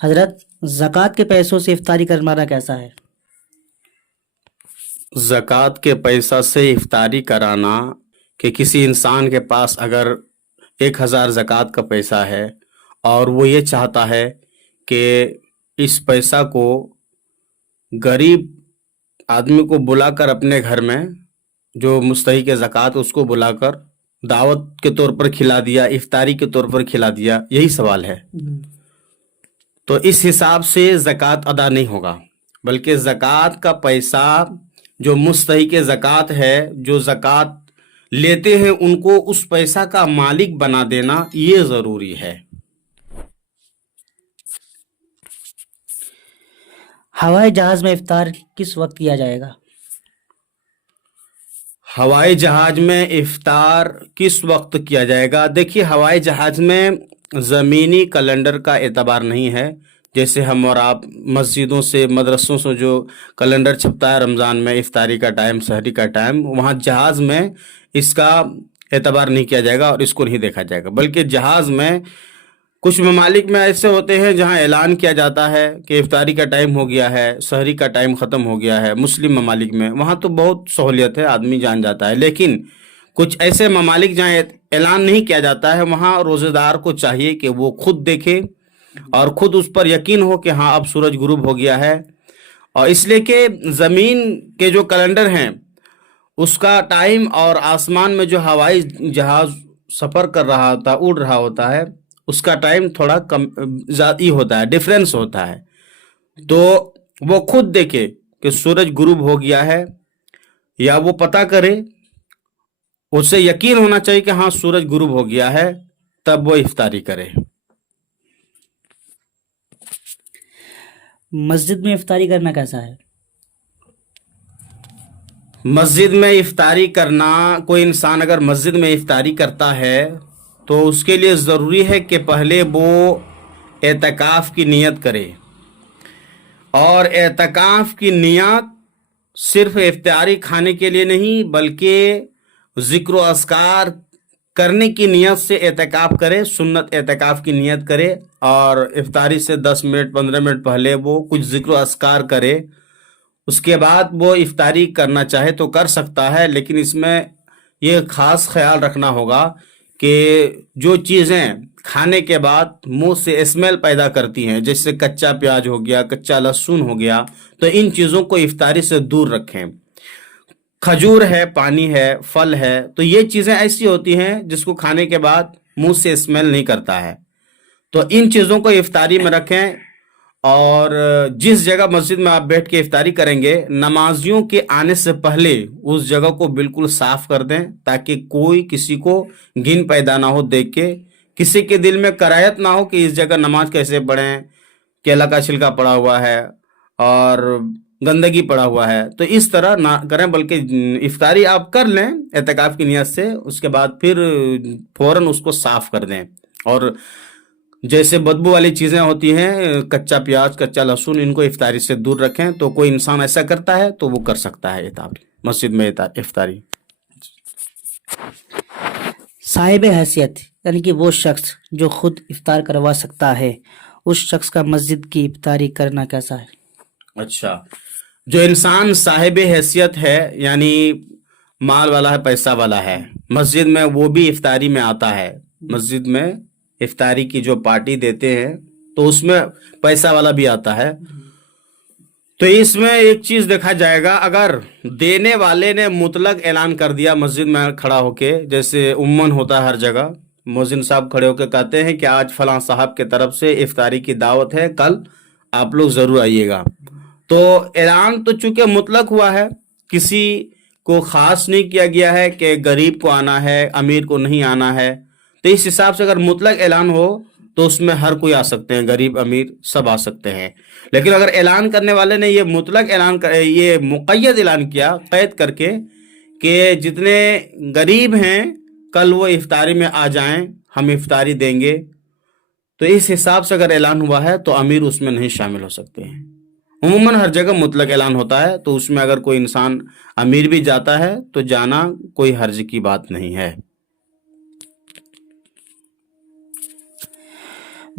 حضرت زکوٰۃ کے پیسوں سے افطاری کروانا کیسا ہے؟ زکوٰۃ کے پیسہ سے افطاری کرانا کہ کسی انسان کے پاس اگر 1,000 زکوٰۃ کا پیسہ ہے اور وہ یہ چاہتا ہے کہ اس پیسہ کو غریب آدمی کو بلا کر اپنے گھر میں جو مستحق زکوٰۃ اس کو بلا کر دعوت کے طور پر کھلا دیا، افطاری کے طور پر کھلا دیا، یہی سوال ہے. تو اس حساب سے زکوٰۃ ادا نہیں ہوگا، بلکہ زکوٰۃ کا پیسہ جو مستحق زکوٰۃ ہے، جو زکوٰۃ لیتے ہیں، ان کو اس پیسہ کا مالک بنا دینا یہ ضروری ہے. ہوائی جہاز میں افطار کس وقت کیا جائے گا؟ ہوائی جہاز میں افطار کس وقت کیا جائے گا؟ دیکھیے، ہوائی جہاز میں زمینی کیلنڈر کا اعتبار نہیں ہے. جیسے ہم اور آپ مسجدوں سے، مدرسوں سے جو کیلنڈر چھپتا ہے رمضان میں، افطاری کا ٹائم، سحری کا ٹائم، وہاں جہاز میں اس کا اعتبار نہیں کیا جائے گا اور اس کو نہیں دیکھا جائے گا. بلکہ جہاز میں کچھ ممالک میں ایسے ہوتے ہیں جہاں اعلان کیا جاتا ہے کہ افطاری کا ٹائم ہو گیا ہے، سحری کا ٹائم ختم ہو گیا ہے. مسلم ممالک میں وہاں تو بہت سہولیت ہے، آدمی جان جاتا ہے. لیکن کچھ ایسے ممالک جہاں اعلان نہیں کیا جاتا ہے، وہاں روزے دار کو چاہیے کہ وہ خود دیکھے اور خود اس پر یقین ہو کہ ہاں اب سورج غروب ہو گیا ہے. اور اس لیے کہ زمین کے جو کیلنڈر ہیں اس کا ٹائم اور آسمان میں جو ہوائی جہاز سفر کر رہا ہوتا، اڑ رہا ہوتا ہے، اس کا ٹائم تھوڑا کم زیادہ ہوتا ہے، ڈفرینس ہوتا ہے. تو وہ خود دیکھے کہ سورج غروب ہو گیا ہے، یا وہ پتہ کرے، اسے یقین ہونا چاہیے کہ ہاں سورج غروب ہو گیا ہے، تب وہ افطاری کرے. مسجد میں افطاری کرنا کیسا ہے؟ مسجد میں افطاری کرنا، کوئی انسان اگر مسجد میں افطاری کرتا ہے تو اس کے لیے ضروری ہے کہ پہلے وہ اعتکاف کی نیت کرے. اور اعتکاف کی نیت صرف افطاری کھانے کے لیے نہیں، بلکہ ذکر و اذکار کرنے کی نیت سے اعتکاف کرے، سنت اعتکاف کی نیت کرے، اور افطاری سے 10 منٹ 15 منٹ پہلے وہ کچھ ذکر و اذکار کرے. اس کے بعد وہ افطاری کرنا چاہے تو کر سکتا ہے. لیکن اس میں یہ خاص خیال رکھنا ہوگا کہ جو چیزیں کھانے کے بعد منہ سے اسمیل پیدا کرتی ہیں، جیسے کچا پیاز ہو گیا، کچا لہسن ہو گیا، تو ان چیزوں کو افطاری سے دور رکھیں. کھجور ہے، پانی ہے، پھل ہے، تو یہ چیزیں ایسی ہوتی ہیں جس کو کھانے کے بعد منہ سے اسمیل نہیں کرتا ہے، تو ان چیزوں کو افطاری میں رکھیں. اور جس جگہ مسجد میں آپ بیٹھ کے افطاری کریں گے، نمازیوں کے آنے سے پہلے اس جگہ کو بالکل صاف کر دیں، تاکہ کوئی کسی کو گھن پیدا نہ ہو دیکھ کے، کسی کے دل میں کراہت نہ ہو کہ اس جگہ نماز کیسے پڑھیں، کیلا کا چھلکا پڑا ہوا ہے اور گندگی پڑا ہوا ہے. تو اس طرح نہ کریں، بلکہ افطاری آپ کر لیں اعتکاف کی نیت سے، اس کے بعد پھر فوراً اس کو صاف کر دیں. اور جیسے بدبو والی چیزیں ہوتی ہیں، کچا پیاز، کچا لہسن، ان کو افطاری سے دور رکھیں. تو کوئی انسان ایسا کرتا ہے تو وہ کر سکتا ہے افطاری، مسجد میں افطاری. صاحب حیثیت یعنی کہ وہ شخص جو خود افطار کروا سکتا ہے، اس شخص کا مسجد کی افطاری کرنا کیسا ہے؟ اچھا، جو انسان صاحب حیثیت ہے، یعنی مال والا ہے، پیسہ والا ہے، مسجد میں وہ بھی افطاری میں آتا ہے. مسجد میں افطاری کی جو پارٹی دیتے ہیں تو اس میں پیسہ والا بھی آتا ہے. تو اس میں ایک چیز دیکھا جائے گا، اگر دینے والے نے مطلق اعلان کر دیا مسجد میں کھڑا ہو کے، جیسے عموماً ہوتا ہے ہر جگہ، مؤذن صاحب کھڑے ہو کے کہتے ہیں کہ آج فلاں صاحب کے طرف سے افطاری کی دعوت ہے، کل آپ لوگ ضرور آئیے گا. تو اعلان تو چونکہ مطلق ہوا ہے، کسی کو خاص نہیں کیا گیا ہے کہ غریب کو آنا ہے، امیر کو نہیں آنا ہے. تو اس حساب سے اگر مطلق اعلان ہو تو اس میں ہر کوئی آ سکتے ہیں، غریب امیر سب آ سکتے ہیں. لیکن اگر اعلان کرنے والے نے یہ مطلق اعلان یہ مقید اعلان کیا، قید کر کے، کہ جتنے غریب ہیں کل وہ افطاری میں آ جائیں، ہم افطاری دیں گے، تو اس حساب سے اگر اعلان ہوا ہے تو امیر اس میں نہیں شامل ہو سکتے ہیں. عموماً ہر جگہ مطلق اعلان ہوتا ہے، تو اس میں اگر کوئی انسان امیر بھی جاتا ہے تو جانا کوئی حرج کی بات نہیں ہے.